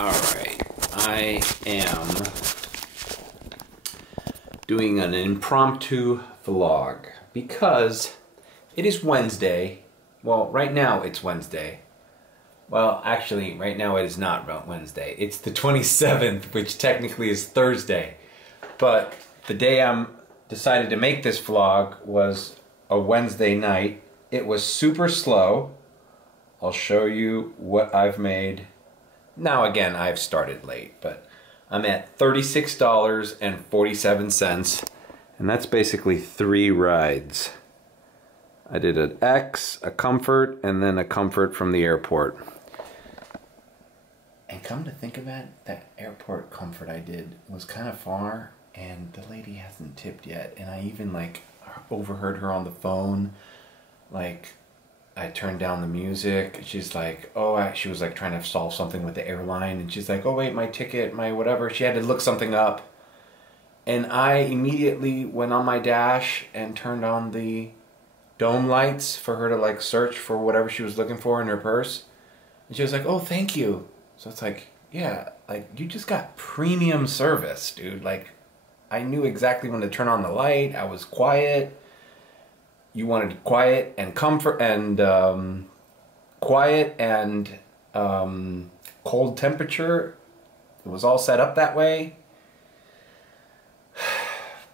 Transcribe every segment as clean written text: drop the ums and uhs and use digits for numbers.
Alright, I am doing an impromptu vlog because it is Wednesday. Well, right now it's Wednesday. Well, actually, right now it is not Wednesday. It's the 27th, which technically is Thursday. But the day I decided to make this vlog was a Wednesday night. It was super slow. I'll show you what I've made. Now again, I've started late, but I'm at $36.47, and that's basically 3 rides. I did an X, a Comfort, and then a Comfort from the airport. And come to think of it, that airport Comfort I did was kind of far, and the lady hasn't tipped yet, and I even like overheard her on the phone, like I turned down the music. She's like, oh, she was like trying to solve something with the airline, and she's like, oh wait, my ticket, my whatever. She had to look something up, and I immediately went on my dash and turned on the dome lights for her to like search for whatever she was looking for in her purse, and she was like, oh, thank you. So it's like, yeah, like you just got premium service, dude. Like I knew exactly when to turn on the light. I was quiet. You wanted quiet and comfort and quiet and cold temperature. It was all set up that way.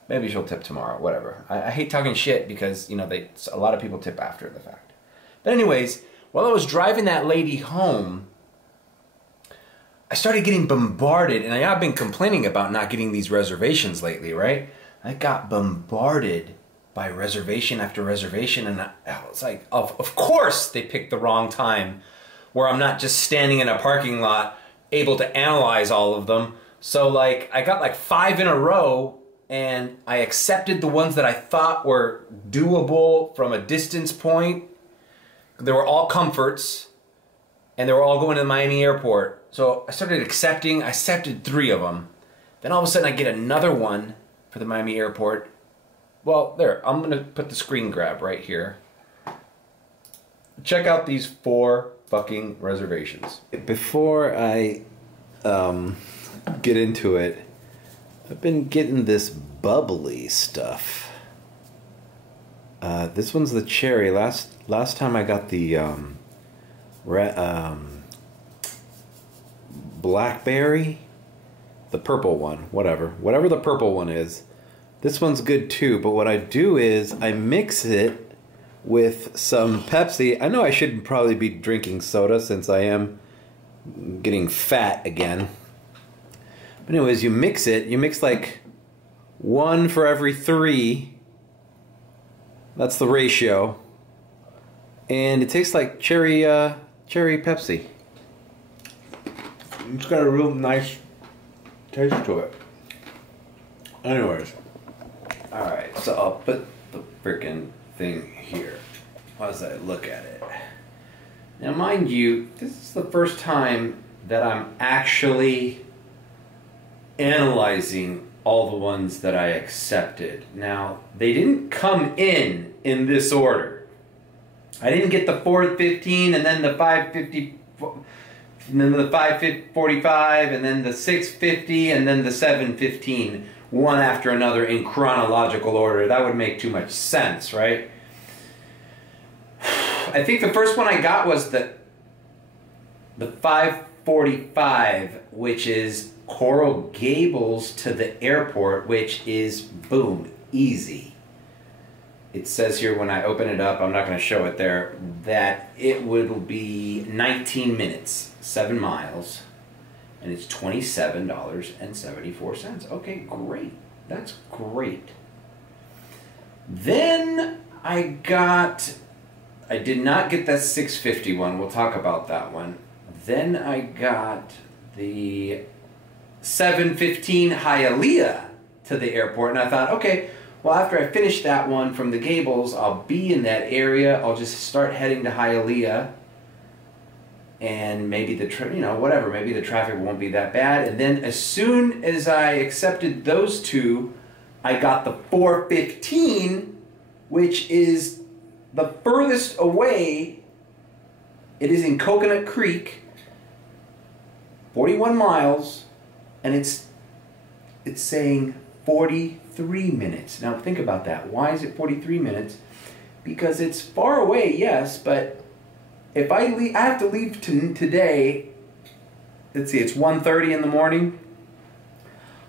Maybe she'll tip tomorrow, whatever. I hate talking shit because, you know, a lot of people tip after the fact. But anyways, while I was driving that lady home, I started getting bombarded, and I've been complaining about not getting these reservations lately, right? I got bombarded by reservation after reservation, and I was like, of course they picked the wrong time where I'm not just standing in a parking lot able to analyze all of them. So like I got like 5 in a row, and I accepted the ones that I thought were doable from a distance point. They were all Comforts, and they were all going to the Miami airport. So I started accepting. I accepted 3 of them. Then all of a sudden I get another one for the Miami airport. Well, there, I'm gonna put the screen grab right here. Check out these 4 fucking reservations. Before I get into it, I've been getting this bubbly stuff. This one's the cherry. Last time I got the blackberry, the purple one, whatever the purple one is. This one's good too, but what I do is I mix it with some Pepsi. I know I shouldn't probably be drinking soda since I am getting fat again. But anyways, you mix it. You mix like 1 for every 3. That's the ratio. And it tastes like cherry Pepsi. It's got a real nice taste to it. Anyways. Alright, so I'll put the freaking thing here as I look at it. Now mind you, this is the first time that I'm actually analyzing all the ones that I accepted. Now, they didn't come in this order. I didn't get the 415 and then the 550 and then the 545 and then the 650 and then the 715. One after another in chronological order. That would make too much sense, right? I think the first one I got was the 545, which is Coral Gables to the airport, which is, boom, easy. It says here when I open it up, I'm not going to show it there, that it would be 19 minutes, 7 miles. And it's $27.74. Okay, great. That's great. Then I did not get that 650 one. We'll talk about that one. Then I got the 715 Hialeah to the airport. And I thought, okay, well, after I finish that one from the Gables, I'll be in that area. I'll just start heading to Hialeah. And maybe whatever, maybe the traffic won't be that bad. And then as soon as I accepted those 2, I got the 415, which is the furthest away. It is in Coconut Creek. 41 miles, and it's saying 43 minutes. Now think about that. Why is it 43 minutes? Because it's far away, yes, but if I have to leave today, let's see, it's 1:30 in the morning.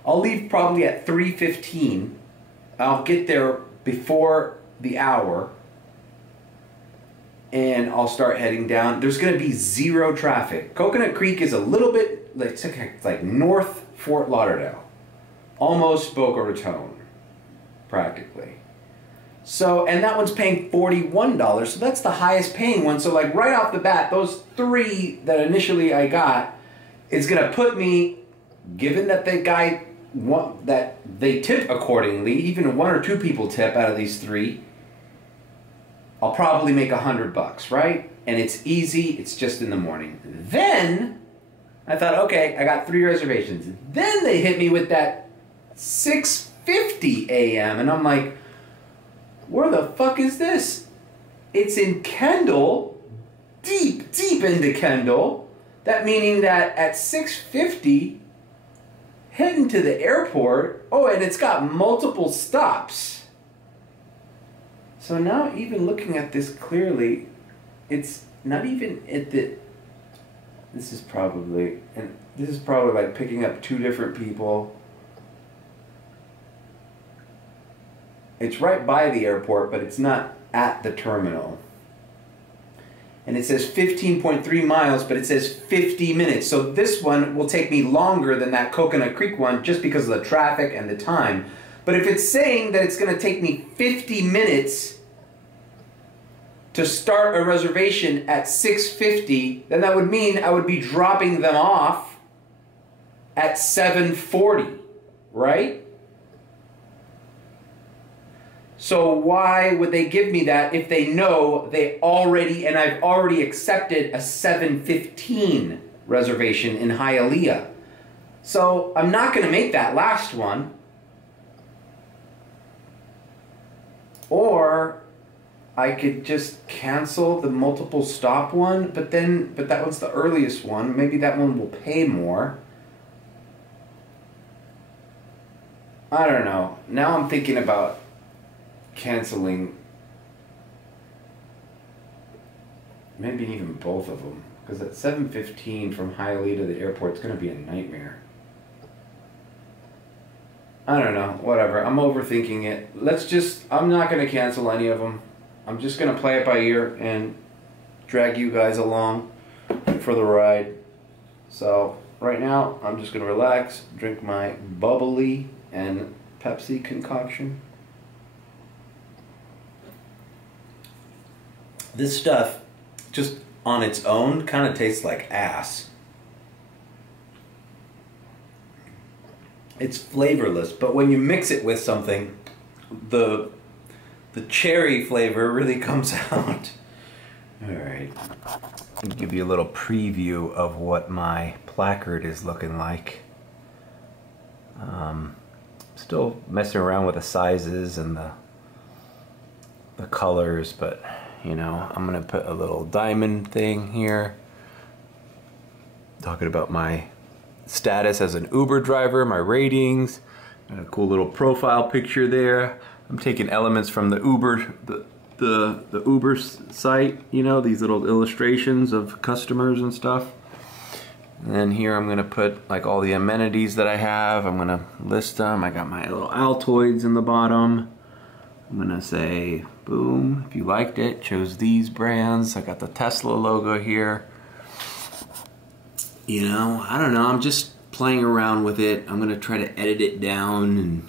I'll leave probably at 3:15. I'll get there before the hour, and I'll start heading down. There's going to be zero traffic. Coconut Creek is a little bit, it's like North Fort Lauderdale. Almost Boca Raton, practically. So, and that one's paying $41, so that's the highest paying one. So like right off the bat, those 3 that initially I got, is going to put me, given that the guy, that they tip accordingly, even 1 or 2 people tip out of these 3, I'll probably make $100, right? And it's easy, it's just in the morning. Then, I thought, okay, I got 3 reservations. Then they hit me with that 6:50 a.m. and I'm like, where the fuck is this? It's in Kendall, deep into Kendall. That meaning that at 6:50, heading to the airport, oh, and it's got multiple stops. So now even looking at this clearly, it's not even at the, this is probably like picking up 2 different people. It's right by the airport, but it's not at the terminal. And it says 15.3 miles, but it says 50 minutes. So this one will take me longer than that Coconut Creek one just because of the traffic and the time. But if it's saying that it's going to take me 50 minutes to start a reservation at 6:50, then that would mean I would be dropping them off at 7:40, right? So why would they give me that if they know they already, and I've already accepted a 7:15 reservation in Hialeah? So I'm not going to make that last one. Or I could just cancel the multiple stop one, but that one's the earliest one. Maybe that one will pay more. I don't know. Now I'm thinking about canceling maybe even both of them, because at 7:15 from Hialeah to the airport is going to be a nightmare. I don't know, whatever. I'm overthinking it. I'm not going to cancel any of them. I'm just going to play it by ear and drag you guys along for the ride. So right now I'm just going to relax, drink my bubbly and Pepsi concoction. This stuff, just on its own, kind of tastes like ass. It's flavorless, but when you mix it with something, the cherry flavor really comes out. Alright, I'll give you a little preview of what my placard is looking like. Still messing around with the sizes and the colors, but you know, I'm gonna put a little diamond thing here talking about my status as an Uber driver, my ratings, and a cool little profile picture there. I'm taking elements from the Uber, the Uber site, you know, these little illustrations of customers and stuff. And then here I'm gonna put like all the amenities that I have. I'm gonna list them. I got my little Altoids in the bottom. I'm gonna say, boom, if you liked it, chose these brands. I got the Tesla logo here. You know, I don't know, I'm just playing around with it. I'm gonna try to edit it down and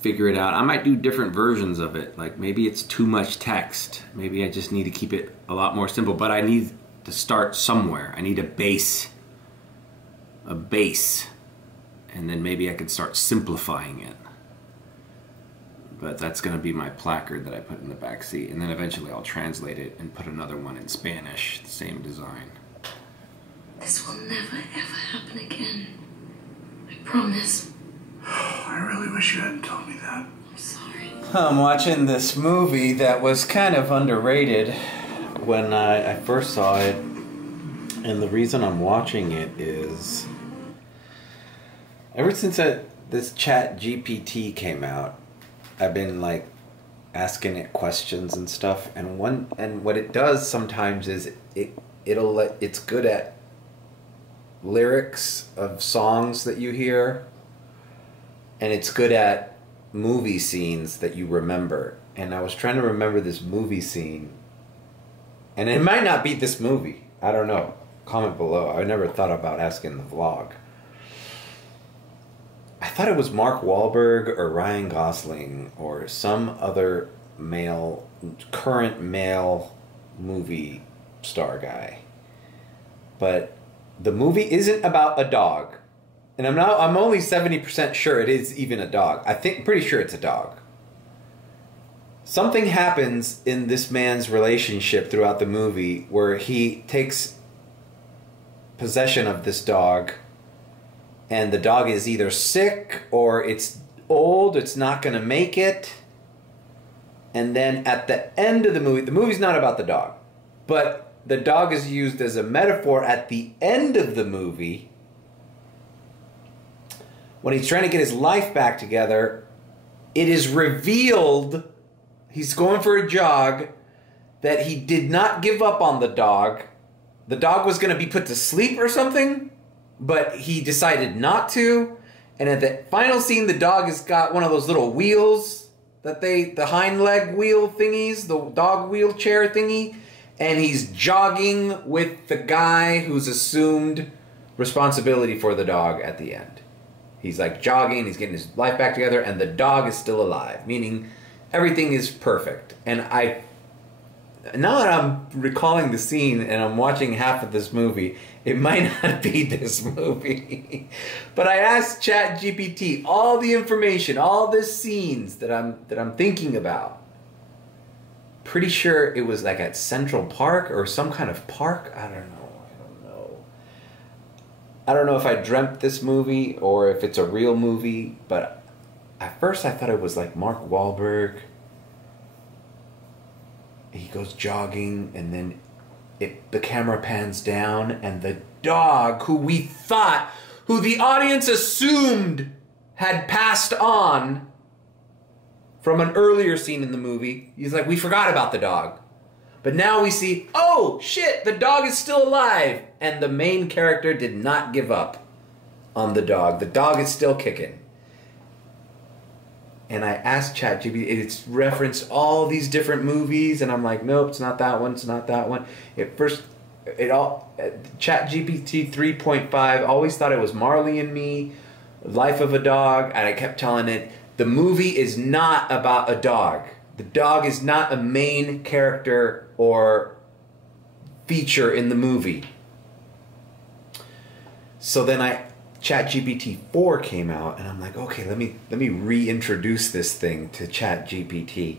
figure it out. I might do different versions of it. Like maybe it's too much text. Maybe I just need to keep it a lot more simple, but I need to start somewhere. I need a base, and then maybe I can start simplifying it. But that's gonna be my placard that I put in the back seat, and then eventually I'll translate it and put another one in Spanish, the same design. This will never ever happen again. I promise. I really wish you hadn't told me that. I'm sorry. I'm watching this movie that was kind of underrated when I first saw it, And the reason I'm watching it is ever since this Chat GPT came out, I've been like asking it questions and stuff, and what it does sometimes is it's good at lyrics of songs that you hear, and it's good at movie scenes that you remember. And I was trying to remember this movie scene, and it might not be this movie, I don't know. Comment below. I never thought about asking the vlog. I thought it was Mark Wahlberg or Ryan Gosling or some other current male movie star guy. But the movie isn't about a dog. And I'm only 70% sure it is even a dog. Pretty sure it's a dog. Something happens in this man's relationship throughout the movie where he takes possession of this dog, and the dog is either sick or it's old, it's not going to make it. And then at the end of the movie's not about the dog, but the dog is used as a metaphor at the end of the movie when he's trying to get his life back together. It is revealed, he's going for a jog, that he did not give up on the dog. The dog was going to be put to sleep or something, but he decided not to. And at the final scene, the dog has got one of those little wheels the hind leg wheel thingies, the dog wheelchair thingy, and he's jogging with the guy who's assumed responsibility for the dog at the end. He's like jogging, he's getting his life back together, and the dog is still alive, meaning everything is perfect. And now that I'm recalling the scene and I'm watching half of this movie, it might not be this movie. But I asked ChatGPT all the information, all the scenes that I'm thinking about. Pretty sure it was like at Central Park or some kind of park. I don't know. I don't know if I dreamt this movie or if it's a real movie, but at first I thought it was like Mark Wahlberg. He goes jogging, and then the camera pans down, and the dog, who the audience assumed had passed on from an earlier scene in the movie. He's like, we forgot about the dog. But now we see, oh shit, the dog is still alive. And the main character did not give up on the dog. The dog is still kicking. And I asked ChatGPT, it's referenced all these different movies, and I'm like, nope, it's not that one, it's not that one. ChatGPT 3.5 always thought it was Marley and Me, Life of a Dog, and I kept telling it, the movie is not about a dog. The dog is not a main character or feature in the movie. So then ChatGPT 4 came out, and I'm like, okay, let me reintroduce this thing to ChatGPT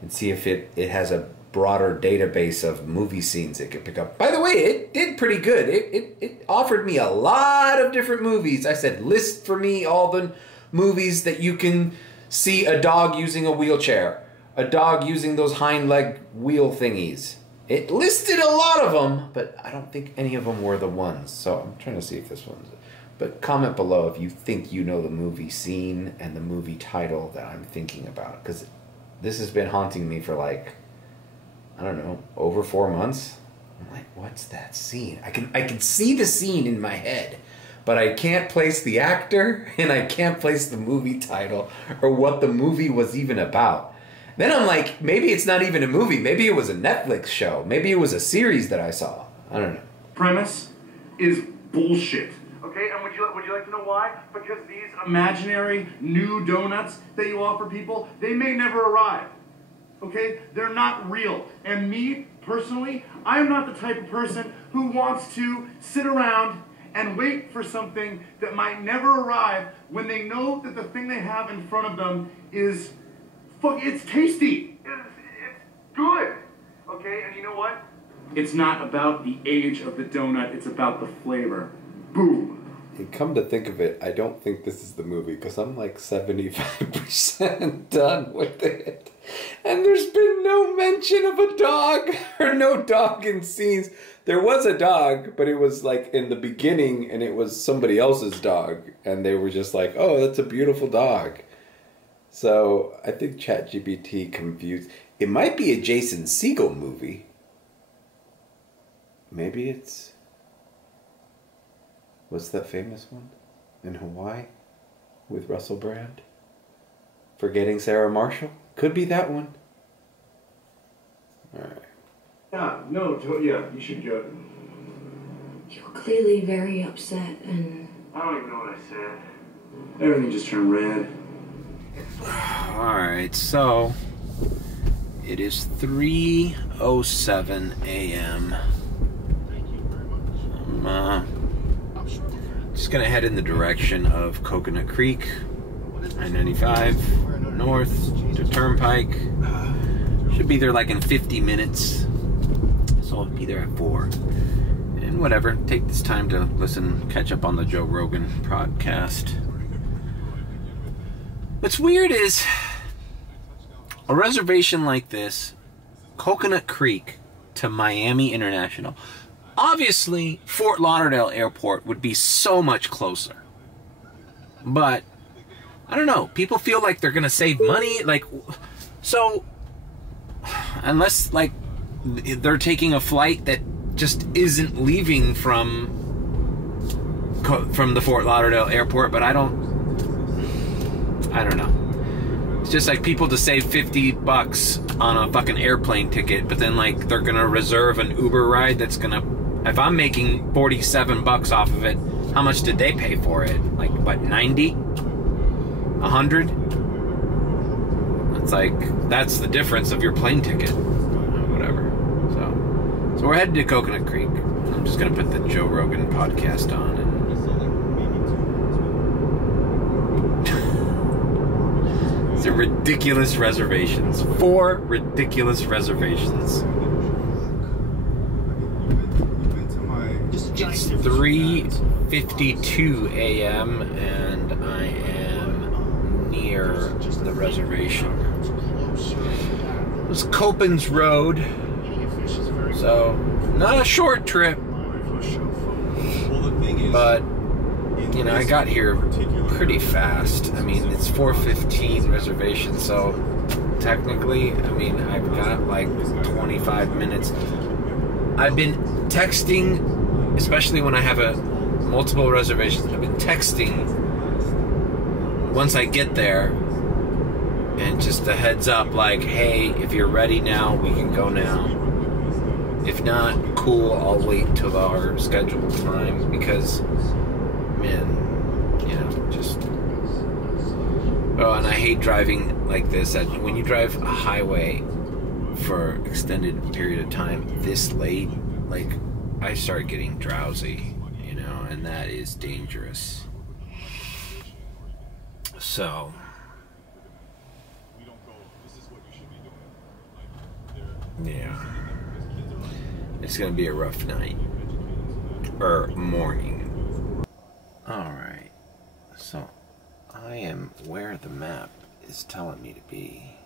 and see if it has a broader database of movie scenes it could pick up. By the way, it did pretty good. It offered me a lot of different movies. I said, list for me all the movies that you can see a dog using a wheelchair, a dog using those hind leg wheel thingies. It listed a lot of them, but I don't think any of them were the ones. So I'm trying to see if this one's... But comment below if you think you know the movie scene and the movie title that I'm thinking about. Because this has been haunting me for like, I don't know, over 4 months. I'm like, what's that scene? I can see the scene in my head, but I can't place the actor, and I can't place the movie title or what the movie was even about. Then I'm like, maybe it's not even a movie. Maybe it was a Netflix show. Maybe it was a series that I saw. I don't know. Premise is bullshit. Okay, and would you like to know why? Because these imaginary new donuts that you offer people, they may never arrive. Okay? They're not real. And me, personally, I am not the type of person who wants to sit around and wait for something that might never arrive when they know that the thing they have in front of them is, it's tasty. It's good. Okay, and you know what? It's not about the age of the donut, it's about the flavor. Boom. And come to think of it, I don't think this is the movie, because I'm like 75% done with it. And there's been no mention of a dog or no dog in scenes. there was a dog, but it was like in the beginning, and it was somebody else's dog, and they were just like, "Oh, that's a beautiful dog." So I think ChatGPT confused. It might be a Jason Segel movie. Maybe it's... What's that famous one? In Hawaii? With Russell Brand? Forgetting Sarah Marshall? Could be that one. Alright. Yeah, no, yeah, you should go. You were clearly very upset and... I don't even know what I said. Everything just turned red. Alright, so... It is 3:07 a.m. I'm just gonna head in the direction of Coconut Creek, I-95 north to Turnpike. Should be there like in 50 minutes, so I'll be there at 4. And whatever, take this time to listen, catch up on the Joe Rogan podcast. What's weird is a reservation like this, Coconut Creek to Miami International. Obviously, Fort Lauderdale Airport would be so much closer. But, I don't know, people feel like they're gonna save money, like, so, unless, like, they're taking a flight that just isn't leaving from the Fort Lauderdale Airport, but I don't know. It's just like people to save $50 on a fucking airplane ticket, but then like they're gonna reserve an Uber ride that's gonna, if I'm making $47 off of it, how much did they pay for it? Like what, 90? 100? It's like, that's the difference of your plane ticket. Whatever. So we're headed to Coconut Creek. I'm just gonna put the Joe Rogan podcast on and the ridiculous reservations. 4 ridiculous reservations. It's 3:52 a.m. and I am near the reservation. It's Copans Road, so not a short trip, but you know, I got here pretty fast. I mean, it's 4:15 reservation, so technically, I mean, I've got like 25 minutes. I've been texting, especially when I have multiple reservations, I've been texting once I get there, and just a heads up, like, hey, if you're ready now, we can go now. If not, cool, I'll wait till our scheduled time, because man, you know, just... Oh, and I hate driving like this. When you drive a highway for extended period of time this late, like, I start getting drowsy, you know, and that is dangerous. So... yeah. It's gonna be a rough night. Or morning. Alright, so I am where the map is telling me to be.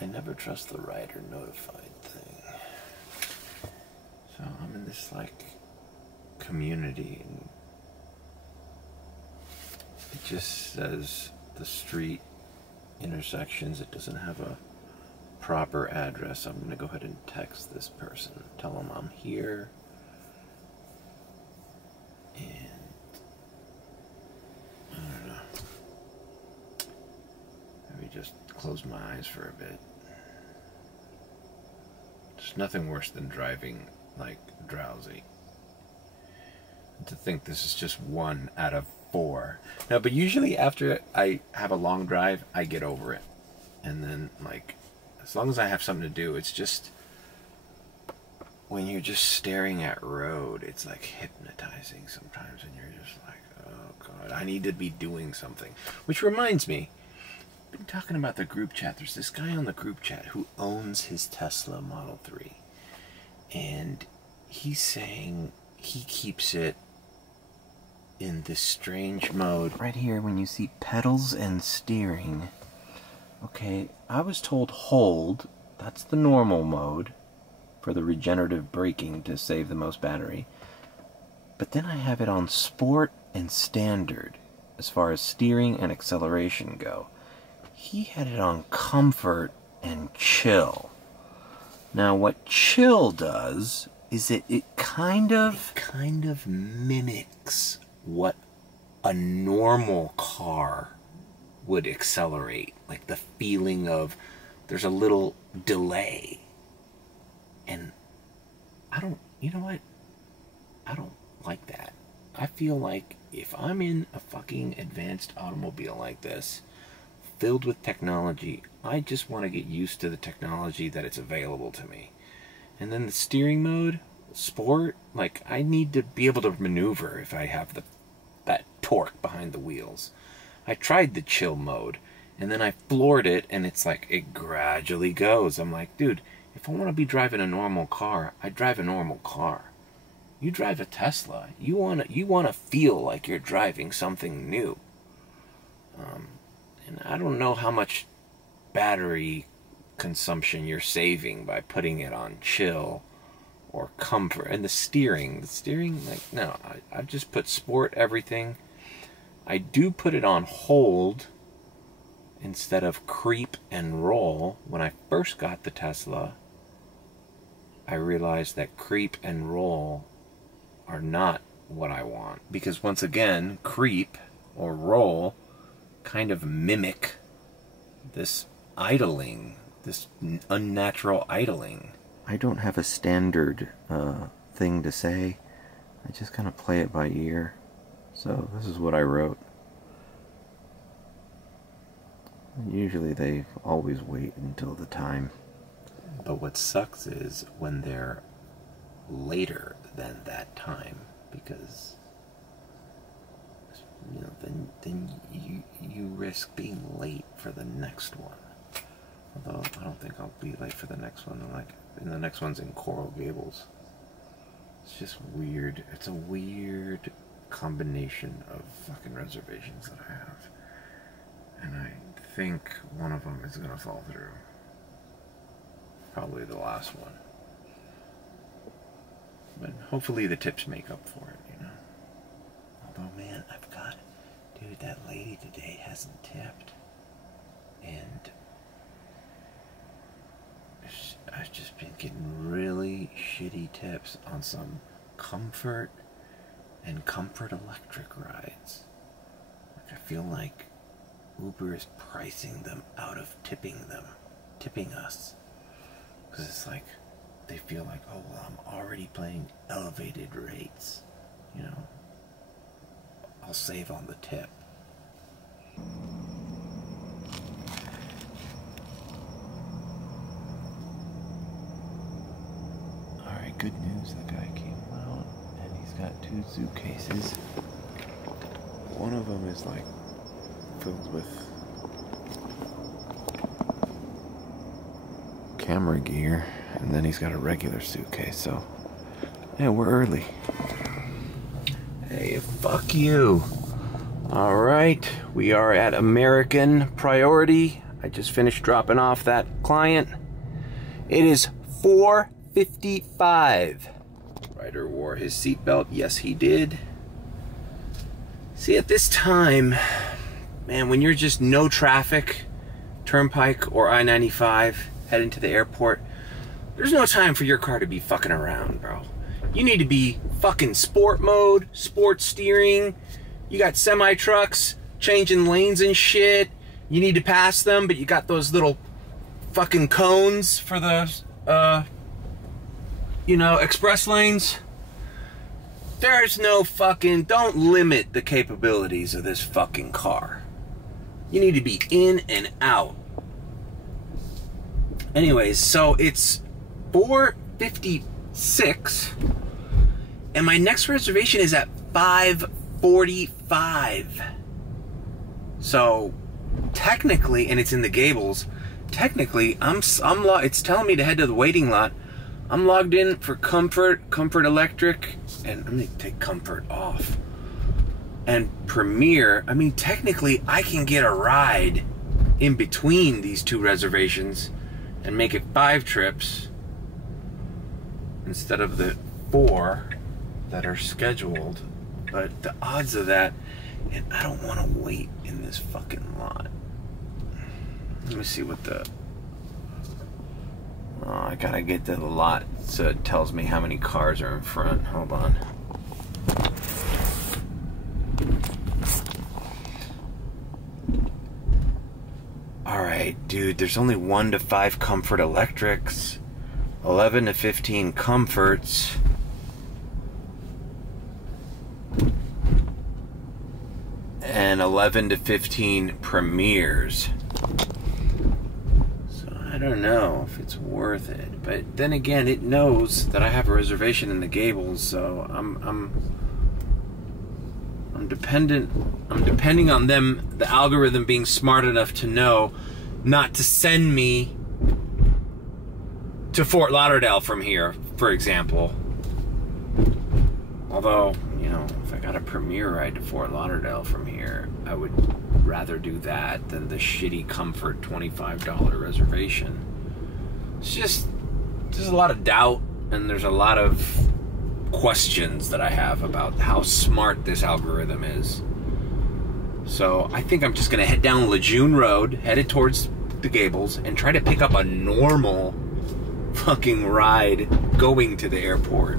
I never trust the rider notified thing. So I'm in this like community and it just says the street intersections. It doesn't have a proper address. I'm gonna go ahead and text this person, tell them I'm here. And I don't know. Maybe just close my eyes for a bit. There's nothing worse than driving like drowsy. And to think this is just 1 out of 4. No, but usually after I have a long drive, I get over it. And then like, as long as I have something to do, it's just, when you're just staring at road, it's like hypnotizing sometimes, and you're just like, oh god, I need to be doing something. Which reminds me, I've been talking about the group chat. There's this guy on the group chat who owns his Tesla Model 3, and he's saying he keeps it in this strange mode right here when you see pedals and steering. Okay, I was told hold, that's the normal mode. for the regenerative braking to save the most battery. But then I have it on sport and standard as far as steering and acceleration go. He had it on comfort and chill. Now what chill does is it kind of mimics what a normal car would accelerate. Like the feeling of there's a little delay. And you know what? I don't like that. I feel like if I'm in a fucking advanced automobile like this, filled with technology, I just want to get used to the technology that it's available to me. And then the steering mode, sport, like I need to be able to maneuver if I have that torque behind the wheels. I tried the chill mode, and then I floored it, and it's like it gradually goes. I'm like, dude, if I want to be driving a normal car, I drive a normal car. You drive a Tesla, you want to feel like you're driving something new. And I don't know how much battery consumption you're saving by putting it on chill or comfort. And the steering, like, no, I've just put sport everything. I do put it on hold instead of creep and roll. When I first got the Tesla, I realized that creep and roll are not what I want. Because once again, creep or roll kind of mimic this idling, this unnatural idling. I don't have a standard thing to say. I just kind of play it by ear. So this is what I wrote. Usually they always wait until the time. But what sucks is when they're later than that time, because you know, then you risk being late for the next one. Although I don't think I'll be late for the next one. And the next one's in Coral Gables. It's just weird. It's a weird combination of fucking reservations that I have, and I think one of them is gonna fall through. Probably the last one. But hopefully the tips make up for it, you know. Although, man, dude, that lady today hasn't tipped. And I've just been getting really shitty tips on some comfort and comfort electric rides. Like, I feel like Uber is pricing them out of tipping us. Because it's like, they feel like, oh, well, I'm already paying elevated rates. You know, I'll save on the tip. Alright, good news. The guy came out and he's got 2 suitcases. One of them is like filled with camera gear, and then he's got a regular suitcase, so yeah, we're early. Hey, fuck you. Alright, we are at American Priority. I just finished dropping off that client. It is 4:55. Ryder wore his seatbelt. Yes, he did. See, at this time, man, when you're just no traffic, Turnpike or I-95, heading to the airport, there's no time for your car to be fucking around, bro. You need to be fucking sport mode, sport steering. You got semi-trucks changing lanes and shit. You need to pass them, but you got those little fucking cones for the, you know, express lanes. There's no fucking, don't limit the capabilities of this fucking car. You need to be in and out. Anyways, so it's 4:56, and my next reservation is at 5:45. So technically, and it's in the Gables. Technically, it's telling me to head to the waiting lot. I'm logged in for Comfort Electric, and I'm gonna take Comfort off. And Premier, I mean, technically, I can get a ride in between these 2 reservations and make it 5 trips. instead of the 4 that are scheduled. But the odds of that, and I don't want to wait in this fucking lot. Let me see what the... Oh, I gotta get to the lot so it tells me how many cars are in front. Hold on. Alright, dude, there's only 1 to 5 Comfort Electrics, 11 to 15 Comforts, and 11 to 15 Premiers. So I don't know if it's worth it. But then again, it knows that I have a reservation in the Gables, so I'm depending on them, the algorithm being smart enough to know not to send me to Fort Lauderdale from here, for example. Although, you know, if I got a Premier ride to Fort Lauderdale from here, I would rather do that than the shitty Comfort $25 reservation. It's just, there's a lot of doubt, and there's a lot of questions that I have about how smart this algorithm is. So I think I'm just gonna head down Lejeune Road, headed towards the Gables, and try to pick up a normal fucking ride going to the airport.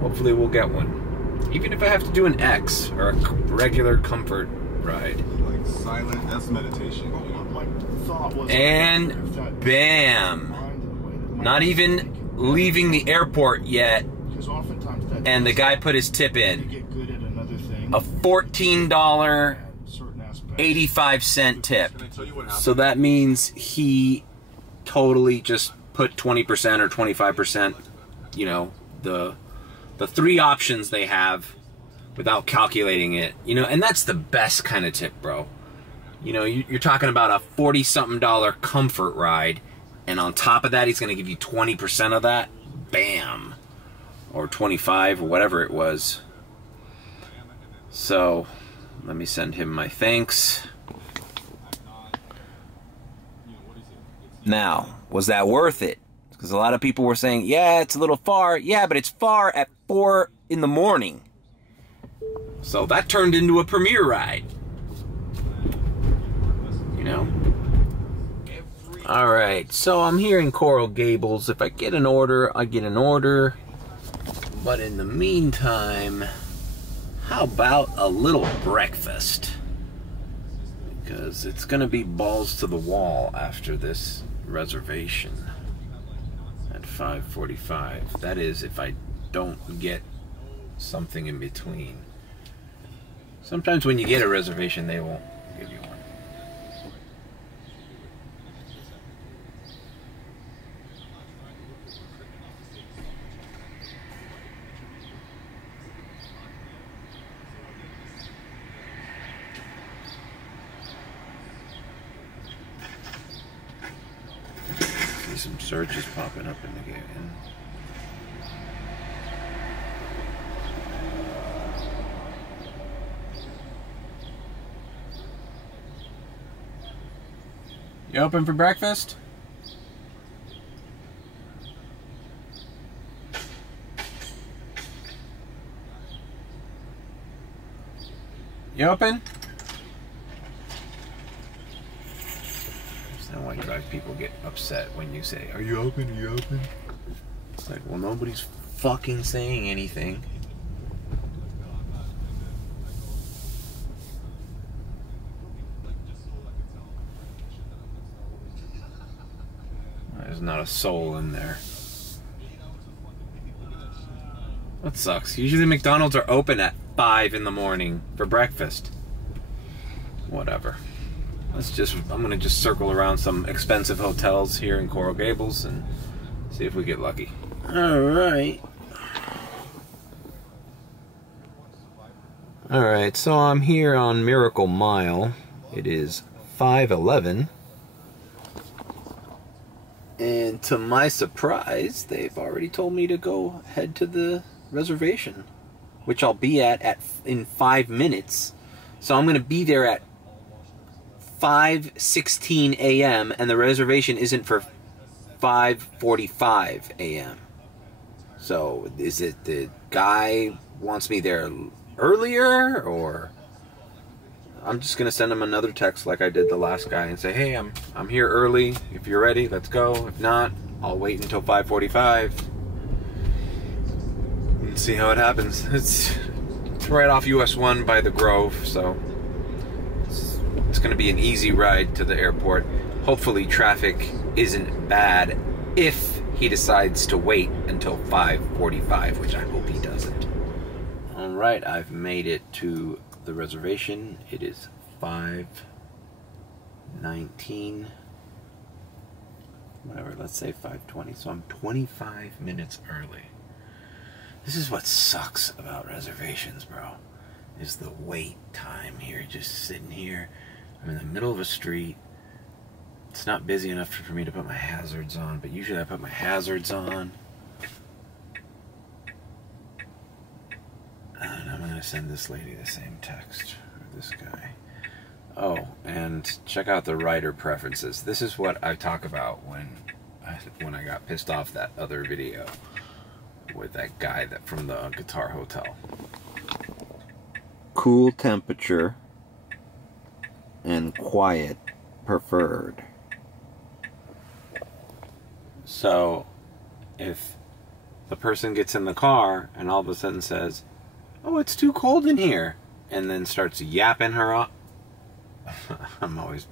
Hopefully we'll get one. Even if I have to do an X or a regular Comfort ride. Like silent, that's meditation. And bam! Not even leaving the airport yet, and the guy put his tip in. A $14.85 tip. So that means he totally just put 20% or 25%, you know, the 3 options they have without calculating it, you know, and that's the best kind of tip, bro. You know, you're talking about a $40-something Comfort ride, and on top of that, he's going to give you 20% of that. Bam. Or 25 or whatever it was. So, let me send him my thanks. Now, was that worth it? Because a lot of people were saying, yeah, it's a little far. Yeah, but it's far at 4 in the morning. So that turned into a Premier ride. You know? Alright, so I'm here in Coral Gables. If I get an order, I get an order. But in the meantime, how about a little breakfast? Because it's going to be balls to the wall after this reservation at 5:45. That is, if I don't get something in between. Sometimes when you get a reservation, they won't give you one. Some searches popping up in the game. You open for breakfast? You open? I don't want to drive people get upset when you say, "Are you open? Are you open?" It's like, well, nobody's fucking saying anything. There's not a soul in there. That sucks. Usually McDonald's are open at 5 in the morning for breakfast. Whatever. I'm gonna just circle around some expensive hotels here in Coral Gables and see if we get lucky. Alright. Alright, so I'm here on Miracle Mile. It is 5:11. And to my surprise, they've already told me to go head to the reservation, which I'll be at in 5 minutes. So I'm gonna be there at 5:16 a.m. and the reservation isn't for 5:45 a.m. So is it the guy wants me there earlier, or I'm just gonna send him another text like I did the last guy and say, hey, I'm here early. If you're ready, let's go. If not, I'll wait until 5:45 and see how it happens. It's right off US 1 by the Grove, so it's gonna be an easy ride to the airport. Hopefully traffic isn't bad if he decides to wait until 5:45, which I hope he doesn't. All right, I've made it to the reservation. It is 5:19, whatever, let's say 5:20, so I'm 25 minutes early. This is what sucks about reservations, bro, is the wait time here. Just sitting here, I'm in the middle of a street. It's not busy enough for me to put my hazards on, but usually I put my hazards on. And I'm gonna send this lady the same text, or this guy. Oh, and check out the rider preferences. This is what I talk about when I got pissed off that other video with that guy that from the Guitar Hotel. Cool temperature and quiet preferred. So if the person gets in the car and all of a sudden says, oh, it's too cold in here, and then starts yapping her off, I'm always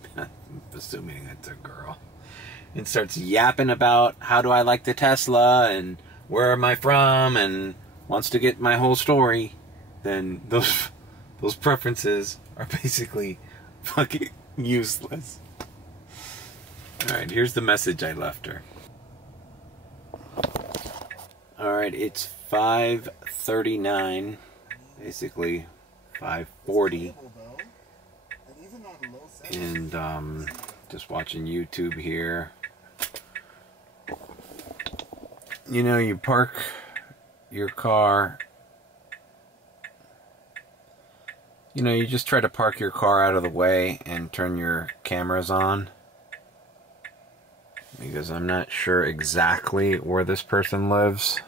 assuming it's a girl, and starts yapping about how do I like the Tesla and where am I from and wants to get my whole story, then those preferences are basically fucking useless. Alright, here's the message I left her. Alright, it's 5:39, basically 5:40, and just watching YouTube here. You know, you park your car, you know, you just try to park your car out of the way and turn your cameras on, because I'm not sure exactly where this person lives.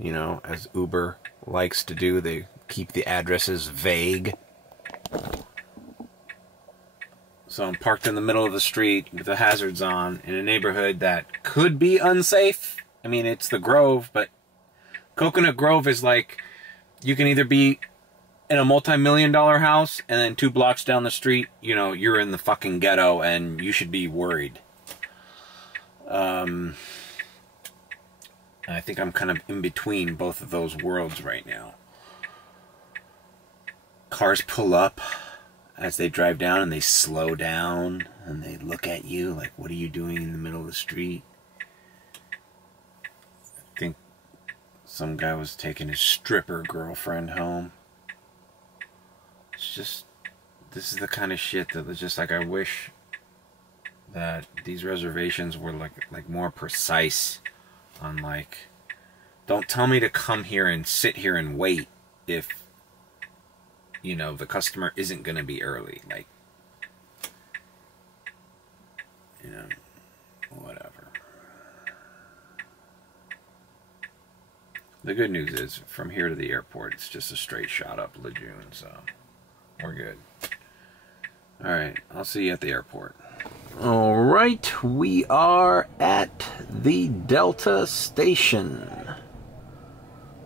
You know, as Uber likes to do, they keep the addresses vague. So I'm parked in the middle of the street with the hazards on in a neighborhood that could be unsafe. I mean, it's the Grove, but Coconut Grove is like, you can either be in a multi-million-dollar house and then 2 blocks down the street, you know, you're in the fucking ghetto and you should be worried. I think I'm kind of in between both of those worlds right now. Cars pull up as they drive down and they slow down and they look at you like, what are you doing in the middle of the street? I think some guy was taking his stripper girlfriend home. It's just, this is the kind of shit that was just like, I wish that these reservations were like more precise on, like, don't tell me to come here and sit here and wait if, you know, the customer isn't going to be early. Like, you know, whatever. The good news is, from here to the airport, it's just a straight shot up Lejeune, so we're good. Alright, I'll see you at the airport. Alright, we are at the Delta station.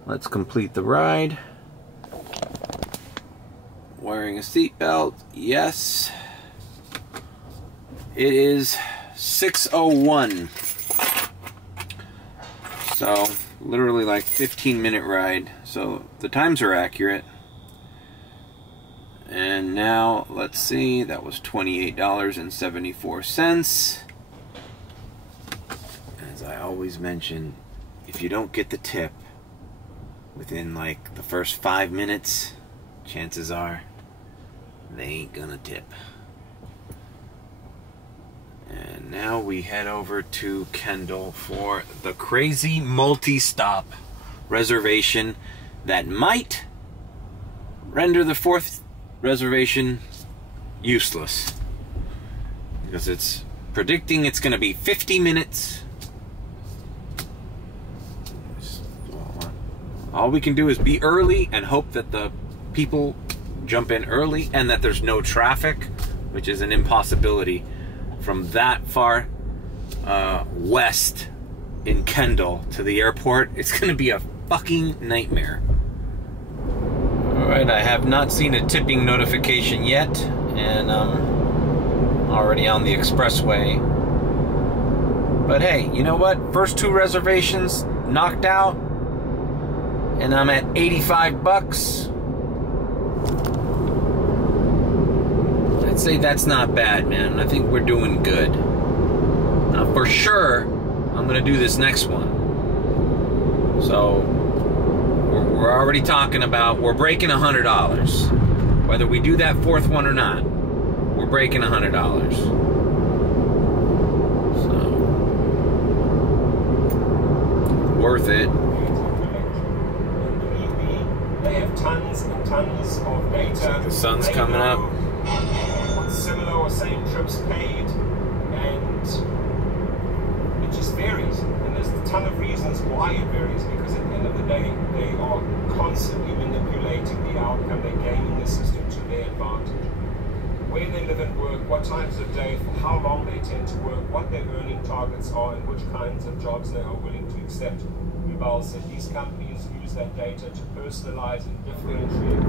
Let's complete the ride. Wearing a seatbelt, yes. It is 6:01. So, literally like 15-minute ride. So, the times are accurate. And now, let's see, that was $28.74. As I always mention, if you don't get the tip within like the first 5 minutes, chances are they ain't gonna tip. And now we head over to Kendall for the crazy multi-stop reservation that might render the 4th reservation useless, because it's predicting it's going to be 50 minutes. All we can do is be early and hope that the people jump in early and that there's no traffic, which is an impossibility from that far west in Kendall to the airport. It's gonna be a fucking nightmare. Alright, I have not seen a tipping notification yet, and I'm already on the expressway. But hey, you know what? First 2 reservations knocked out, and I'm at 85 bucks. I'd say that's not bad, man. I think we're doing good. Now, for sure, I'm gonna do this next one. So, we're already talking about, we're breaking $100. Whether we do that 4th one or not, we're breaking $100. So, worth it. They have tons and tons of data. The sun's coming up. Similar or same trips paid, and it just varies. And there's a ton of reasons why it varies, because at the end of the day, they are constantly manipulating the outcome. They're gaming the system to their advantage. Where they live and work, what times of day, for how long they tend to work, what their earning targets are, and which kinds of jobs they are willing to accept. Yuval said these companies use that data to personalize and differentiate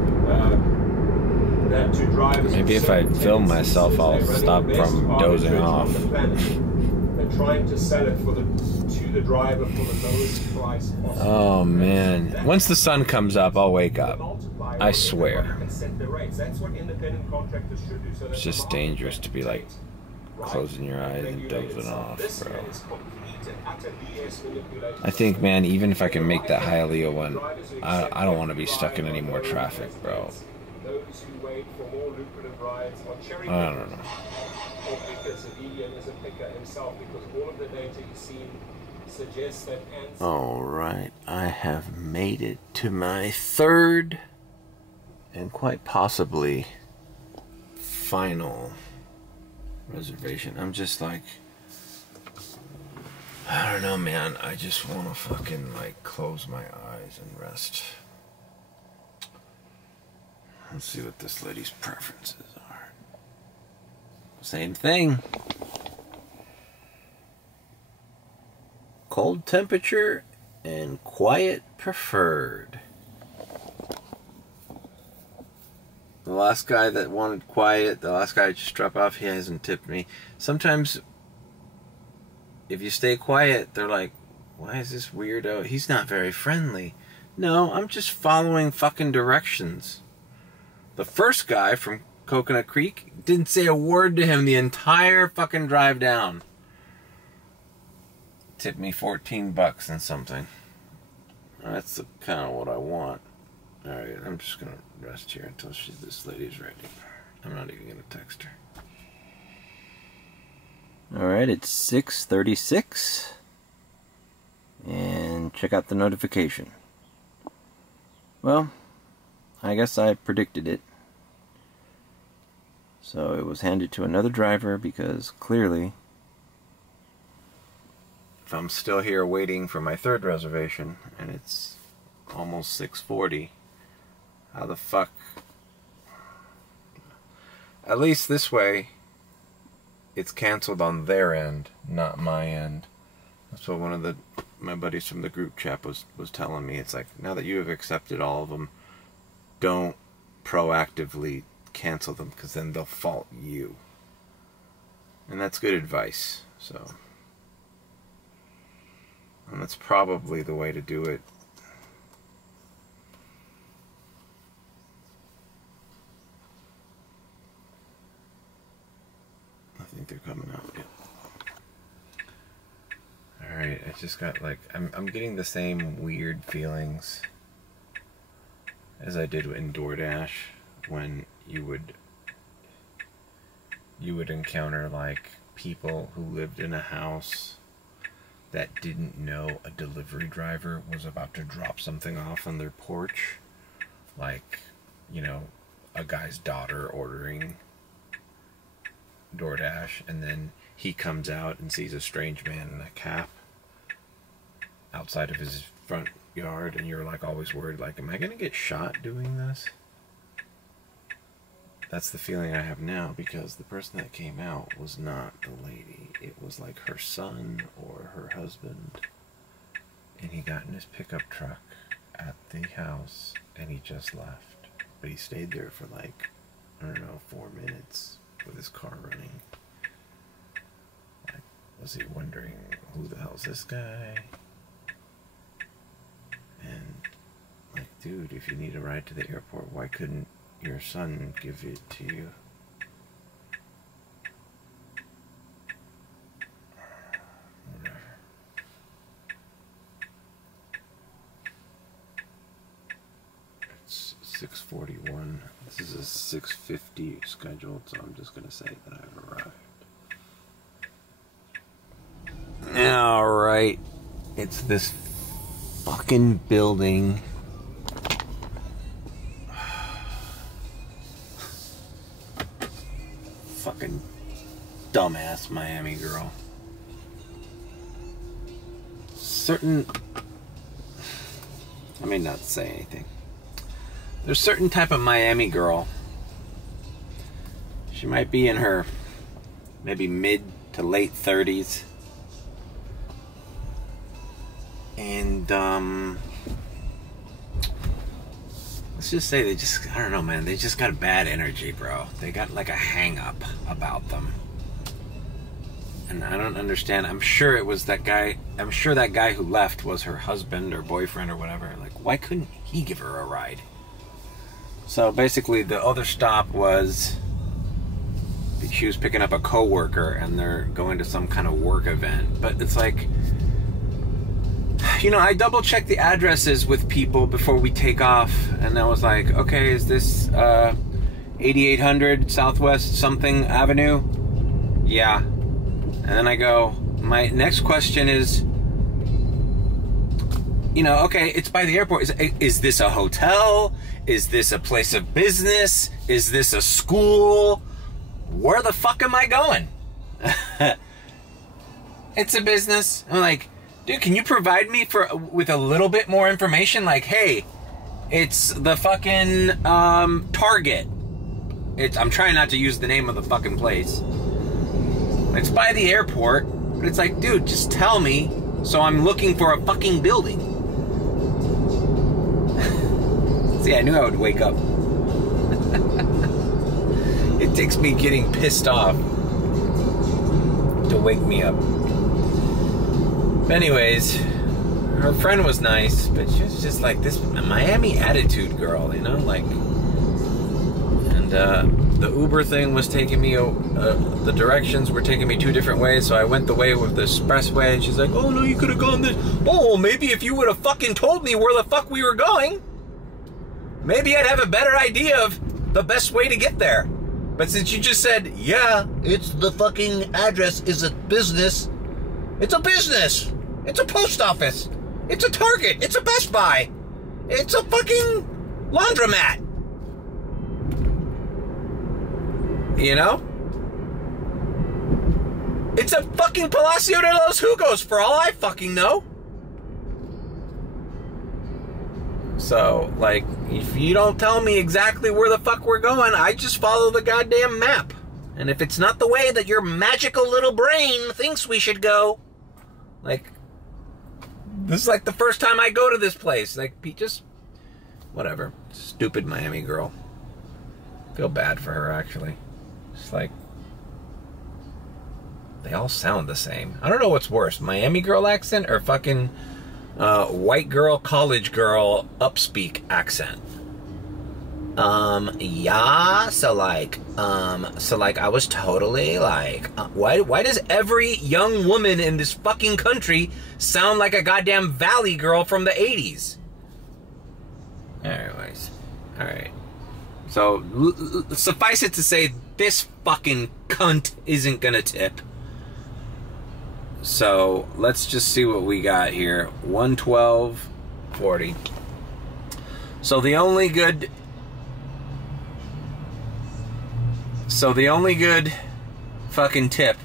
that to drivers. Maybe if I film myself, I'll stop from dozing off. They're trying to sell it to the driver for the lowest price possible. Oh man. Once the sun comes up, I'll wake up. I swear. It's just dangerous to be like closing your eyes and dozing off, bro. I think, man, even if I can make that Hialeah one, I don't want to be stuck in any more traffic, bro. I don't know. Alright, I have made it to my 3rd and quite possibly final reservation. I'm just like, I don't know, man. I just want to fucking like close my eyes and rest. Let's see what this lady's preferences are. Same thing. Cold temperature and quiet preferred. The last guy that wanted quiet, the last guy I just dropped off, he hasn't tipped me. Sometimes, if you stay quiet, they're like, why is this weirdo? He's not very friendly. No, I'm just following fucking directions. The first guy from Coconut Creek didn't say a word to him the entire fucking drive down. Tipped me 14 bucks and something. That's kind of what I want. Alright, I'm just gonna rest here until this lady's ready. I'm not even gonna text her. Alright, it's 6:36. And check out the notification. Well, I guess I predicted it. So it was handed to another driver because clearly, if I'm still here waiting for my 3rd reservation and it's almost 6:40, how the fuck? At least this way, it's canceled on their end, not my end. That's what one of my buddies from the group chat was telling me. It's like, now that you have accepted all of them, don't proactively cancel them, because then they'll fault you. And that's good advice. So, and that's probably the way to do it. I think they're coming out. Yeah. Alright, I just got like, I'm getting the same weird feelings as I did in DoorDash, when you would encounter like people who lived in a house that didn't know a delivery driver was about to drop something off on their porch, like, you know, a guy's daughter ordering DoorDash, and then he comes out and sees a strange man in a cap outside of his front yard and you're like always worried, like, am I gonna get shot doing this? That's the feeling I have now, because the person that came out was not the lady. It was like her son or her husband. And he got in his pickup truck at the house and he just left. But he stayed there for like, I don't know, 4 minutes with his car running. Like, was he wondering, who the hell's this guy? And, like, dude, if you need a ride to the airport, why couldn't your son give it to you? Whatever. It's 6:41. This is a 6:50 scheduled, so I'm just gonna say that I've arrived. Alright. It's this fucking building. Fucking dumbass Miami girl. I may not say anything. There's certain type of Miami girl. She might be in her maybe mid to late 30s. And let's just say they just, I don't know, man, they just got a bad energy, bro. They got like a hang up about them. And I don't understand. I'm sure it was that guy. I'm sure that guy who left was her husband or boyfriend or whatever. Like, why couldn't he give her a ride? So basically the other stop was, she was picking up a coworker and they're going to some kind of work event. But it's like, you know, I double checked the addresses with people before we take off, and I was like, okay, is this 8800 Southwest something Avenue? Yeah. And then I go, my next question is, you know, okay, it's by the airport. Is this a hotel? Is this a place of business? Is this a school? Where the fuck am I going? It's a business. I'm like, dude, can you provide me with a little bit more information? Like, hey, it's the fucking Target. I'm trying not to use the name of the fucking place. It's by the airport, but it's like, dude, just tell me, so I'm looking for a fucking building. See, I knew I would wake up. It takes me getting pissed off to wake me up. But anyways, her friend was nice, but she was just like this Miami attitude girl, you know, like. And the Uber thing was taking me, the directions were taking me 2 different ways, so I went the way with the expressway, and she's like, oh no, you could have gone this. Oh, well, maybe if you would have fucking told me where the fuck we were going, maybe I'd have a better idea of the best way to get there. But since you just said, yeah, it's the fucking address is a business. It's a business. It's a post office. It's a Target. It's a Best Buy. It's a fucking laundromat. You know? It's a fucking Palacio de los Jugos for all I fucking know. So, like, if you don't tell me exactly where the fuck we're going, I just follow the goddamn map. And if it's not the way that your magical little brain thinks we should go, like, this is like the first time I go to this place. Like, just, whatever. Stupid Miami girl. Feel bad for her, actually. It's like, they all sound the same. I don't know what's worse, Miami girl accent or fucking white girl, college girl, upspeak accent. Yeah, so like I was totally like, why does every young woman in this fucking country sound like a goddamn Valley girl from the 80s? Anyways, alright. So, suffice it to say, this fucking cunt isn't gonna tip. So, let's just see what we got here. 112.40. So the only good fucking tip,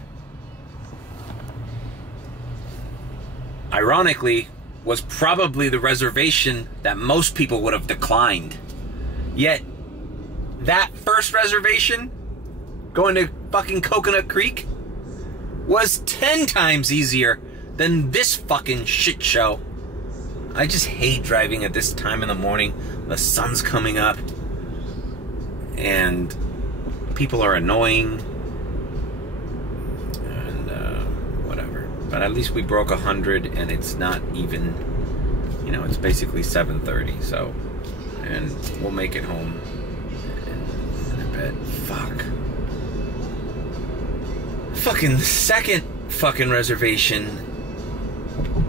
ironically, was probably the reservation that most people would have declined. Yet, that first reservation, going to fucking Coconut Creek, was 10 times easier than this fucking shit show. I just hate driving at this time in the morning. The sun's coming up. And people are annoying. And whatever. But at least we broke 100 and it's not even, you know, it's basically 7:30. So, and we'll make it home in a bit. Fuck. Fucking second fucking reservation.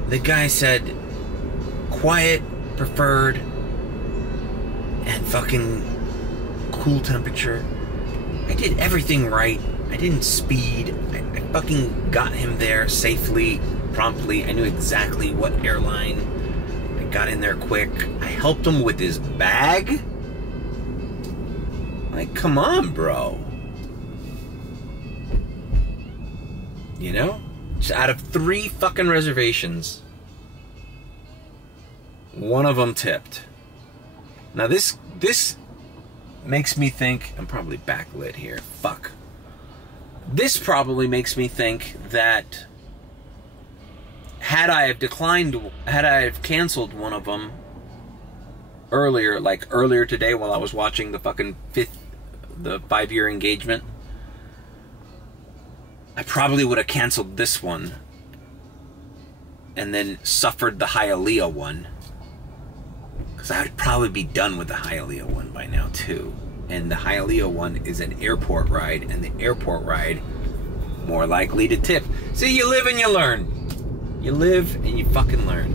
The guy said quiet, preferred, and fucking cool temperature. I did everything right. I didn't speed. I fucking got him there safely, promptly. I knew exactly what airline. I got in there quick. I helped him with his bag. Like, come on, bro. You know? Just out of 3 fucking reservations, one of them tipped. Now this makes me think, I'm probably backlit here. Fuck. This probably makes me think that had I have canceled one of them earlier, like earlier today while I was watching the fucking 5-year engagement, I probably would have canceled this one and then suffered the Hialeah one. Because I would probably be done with the Hialeah one by now too. And the Hialeah one is an airport ride, and the airport ride more likely to tip. See, you live and you learn. You live and you fucking learn.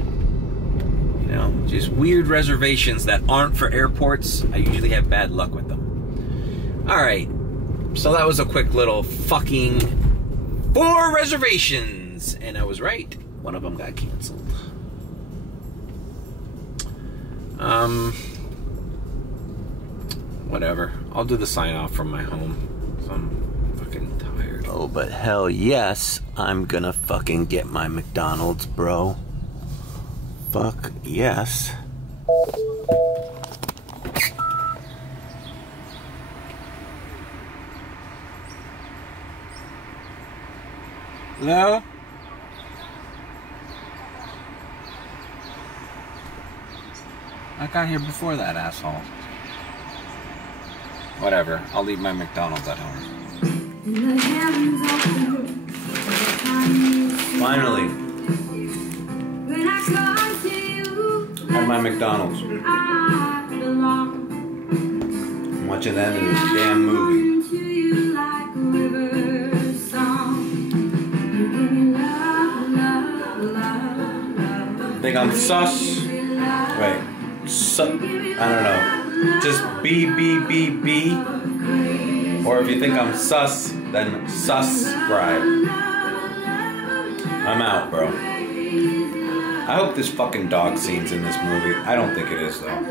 You know, just weird reservations that aren't for airports. I usually have bad luck with them. Alright, so that was a quick little fucking 4 reservations, and I was right. One of them got canceled. Whatever. I'll do the sign off from my home. So I'm fucking tired. Oh, but hell yes, I'm gonna fucking get my McDonald's, bro. Fuck yes. Hello? I got here before that asshole. Whatever, I'll leave my McDonald's at home. Finally. Had my McDonald's. I'm watching that in this damn movie. Think I'm sus? Wait. I don't know. Just B. Or if you think I'm sus, then subscribe. I'm out, bro. I hope this fucking dog scene's in this movie. I don't think it is, though.